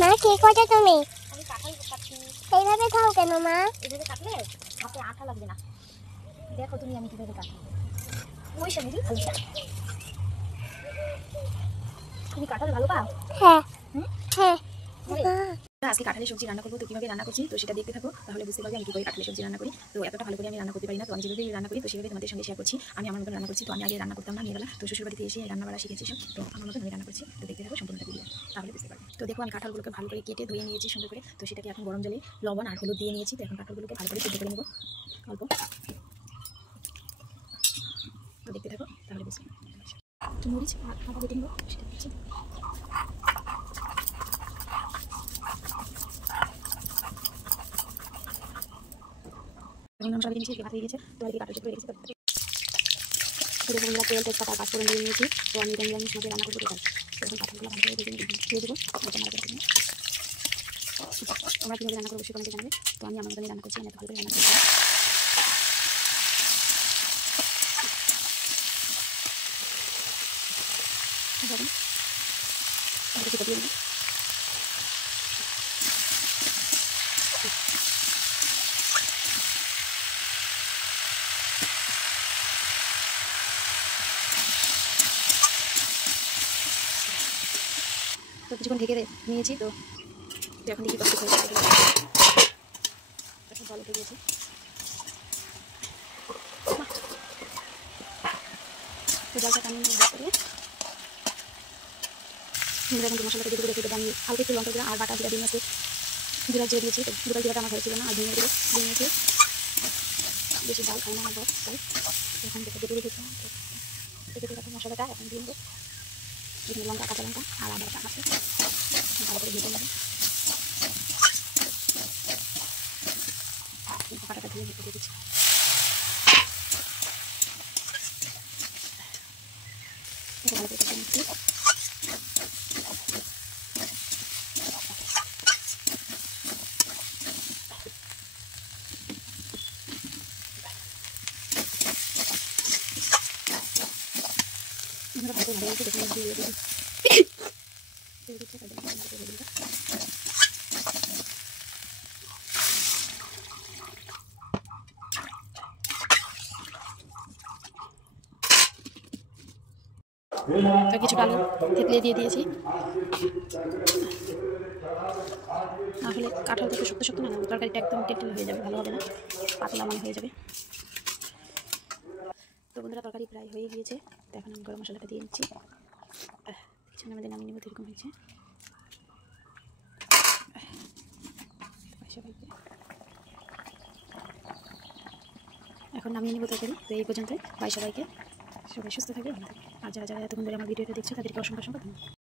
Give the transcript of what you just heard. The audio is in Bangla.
মা কি করছো তুমি? আমি কাঁঠাল কাটছি। এইভাবে খাও কেন মা? এভাবে কাটলে হাতে আঠা লাগবে না। দেখো তুমি আমি কিভাবে কাটি। ওই সামনে হালকা। তুমি কাঁঠাল ভালো পাও? হ্যাঁ হ্যাঁ। হ্যাঁ। আজকে কাঁঠালের সবজি রান্না করবো, তো কীভাবে রান্না করছি তো সেটা দেখতে থাকো, তাহলে বুঝতে পারবে আমি কী করে কাঁঠালের সবজি রান্না করি। তো এতটা ভালো করে আমি রান্না করতে পারি না, তো আমি যেভাবে রান্না করি তো সেভাবে তোমাদের সঙ্গে শেয়ার করছি। আমি আমার মতন রান্না করছি, তো আমি আগে রান্না করতাম না মেয়েবেলা, তো শ্বশুর বাড়িতে এসে রান্না বাড়া শিখেছি সব, তো আমার মতন আমি রান্না করছি। তো দেখতে থাকো সম্পূর্ণটা ভিডিও, তাহলে বুঝতে পারবে। তো দেখো আমি কাঁঠালগুলোকে ভালো করে কেটে ধুয়ে নিয়েছি সুন্দর করে, তো সেটাকে এখন গরম জলে লবণ আর হলুদ দিয়ে নিয়েছি। তো এখন কাঁঠালগুলোকে ভালো করে সিদ্ধ করে নেবো অল্প। তো দেখতে থাকো তাহলে বুঝতে পারবে। তো মরিচ আদা বেটে নেবো, সেটা দিচ্ছি। এখন মশলা দিয়ে নিয়েছি, ভাত হয়ে গেছে, তো আর কি কাঁঠাল করে রেখেছি। তো দেখো আমরা তেল তেজপাতা পাঁচফোড়ন দিয়ে নিয়েছি, তো আমি এটা নিরামিষ মধ্যে রান্না করবো। তো এখন কাঁঠালগুলো ভালো করে দিয়ে দেবো। তোমরা কীভাবে রান্না করবো অবশ্যই কমেন্টে জানাবে। তো আমি আমার মতনই রান্না করছি, আমি এত ভালো করে রান্না করছি। সেটা দিয়ে দিই। তো কিছুক্ষণ ঢেকে নিয়েছি, তো এখন দেখি কষ্ট হয়ে গেছে, এখন ভালো উঠে গিয়েছে। তো জলটা টানিয়ে নিয়ে করে এখন মশলাটা দিয়ে রেখে দেবো। আমি হালকা একটু লঙ্কা দিলাম আর বাটা জিরা দিয়ে জিরা জিরে দিয়েছি। তো জিরাটা আমার ঘরে ছিল না, আর ধনিয়া দিয়ে নিয়েছি। বেশি ডাল খাই না আমার তাই এখন কেটে রেখেছি। কেটে রাখা মশলাটা এখন দিয়ে নেবো। এখানে লঙ্কা কাঁচা লঙ্কা আর আদা বাটা আছে, ভালো করে ভেজে নেবো। কাটাটা দিয়ে দিয়ে দিচ্ছি। ভালো করে কেটে নিচ্ছি। আমরা ভালো করে দেখে দিয়ে দিই। তো কিছু ডাল থেতলে দিয়ে দিয়েছি, নাহলে কাঁঠাল থেকে শক্ত শক্ত না, তরকারিটা একদম টেকটেল হয়ে যাবে, ভালো হবে না, পাতলা মানে হয়ে যাবে। তো বন্ধুরা তরকারি প্রায় হয়ে গিয়েছে, তো এখন আমি গরম মশলাটা দিয়ে নিচ্ছি। আমাদের নামিয়ে নেবো, এরকম হয়েছে। এখন নামিয়ে নেবো তরকারি। তো এই পর্যন্তই, বাই সবাইকে। সবাই সুস্থ থাকবে, ভালো থাকবে। আর যারা যারা এতক্ষণ ধরে আমার ভিডিওটা দেখছো তাদেরকে অসংখ্য ধন্যবাদ।